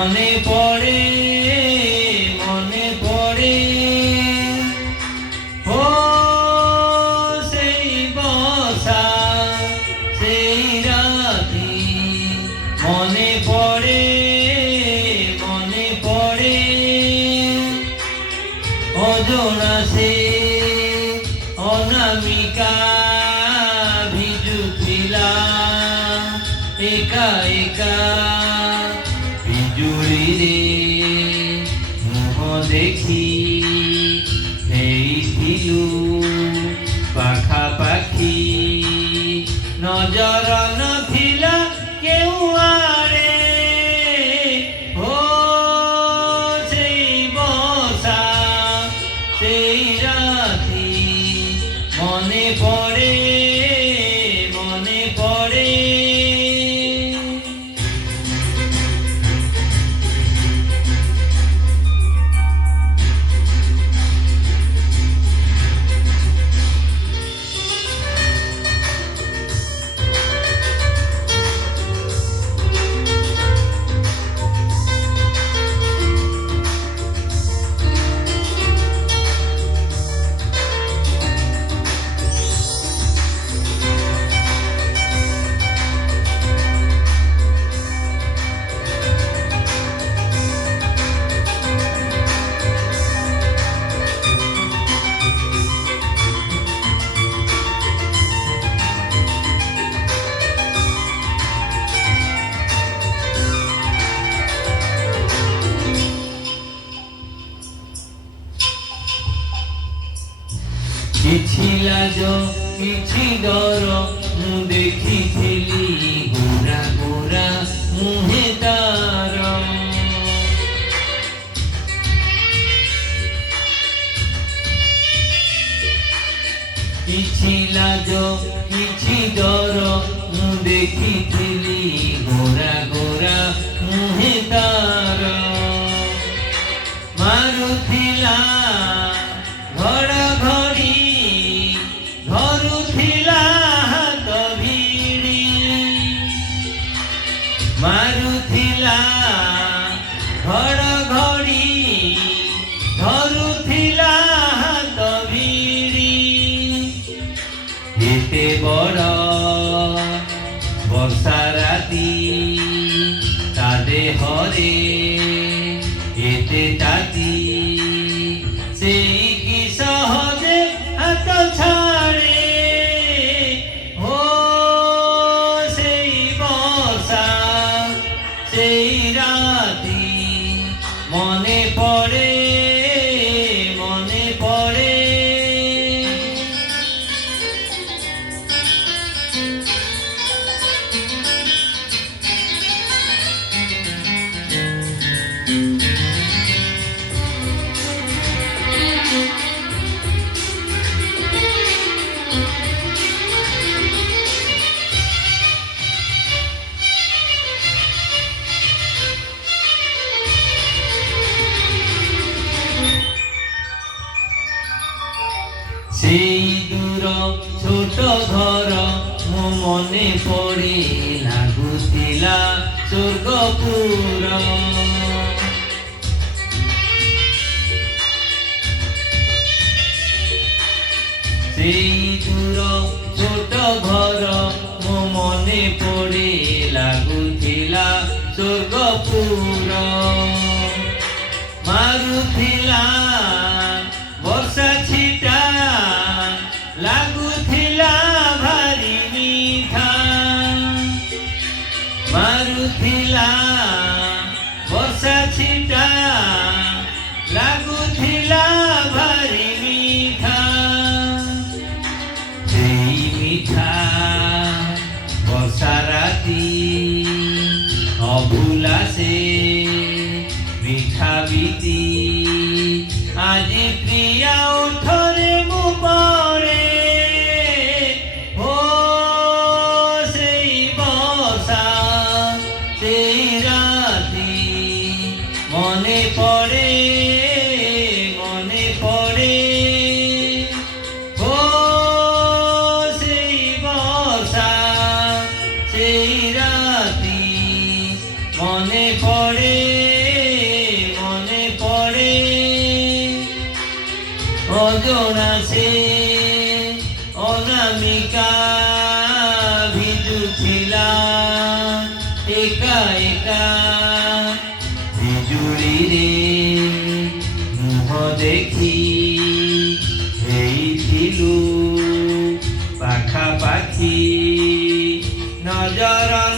মনে পড়ে মনে পড়ে ও সেই বর্ষা সেই রাতি মনে পড়ে অজনা সে অনামিকা ভিজুছিলা একা একা বিজুড়িরে মুহ দেখি হেইছিলু পাখাপাখি নজর নথিলা কেউ আড়ে ও সেই বর্ষা সেই রাতি মনে পড়ে মনে পড়ে କିଛି ଲାଜ କିଛି ଡର ମୁଁ ଦେଖିଥିଲି ଗୋରା ଗୋରା ମୁହେ ତାର କିଛି ଲାଜ କିଛି ଡର ମୁଁ ଦେଖିଥିଲି ଗୋରା ଗୋରା ମୁହେ ତାର ମାରୁଥିଲା ଘଡ଼ଘଡ଼ି ଧରୁଥିଲା ହାତ ଭିଡ଼ି ମାରୁଥିଲା ଘଡ଼ଘଡ଼ି ଧରୁଥିଲା ହାତ ଭିଡ଼ି ଏତେ ବଡ଼ ବର୍ଷା ରାତି ତା ଦେହରେ ଏତେ ତାତି ସେଇ କି ସହଜେ ହାତ ଛାଡ଼େ ও সেই বর্ষা সেই রাতি মনে পড়ে মনে পড়ে সেই দূর ছোট ঘর ମୋ ମନେ ପଡ଼ି ଲାଗୁଥିଲା ସ୍ୱର୍ଗପୁର সেই দূর ছোট ঘର ମୋ ମନେ ପଡ଼ି ଲାଗୁଥିଲା ସ୍ୱର୍ଗପୁର ମାରୁଥିଲା ବର୍ଷା ଛିଟା ଲାଗୁଥିଲା ଭାରି ମିଠା ମାରୁଥିଲା ବର୍ଷା ଛିଟା ଲାଗୁଥିଲା ଭାରି ମିଠା ସେଇ ମିଠା ବର୍ଷା ରାତି ଅଭୁଲା ସେ ମିଠା ବିତି আজি প্রিয়া ওঠরে মু পড়ে ও সেই বর্ষা সেই রাতি মনে পড়ে মনে পড়ে ও সেই বর্ষা সেই রাতি মনে পড়ে। বেদনা সে অনামিকা ভিজুছিলাম একা একা বিজুড়িরে মুহ দেখি ହେଇଥିଲୁ ପାଖାପାଖି ନଜର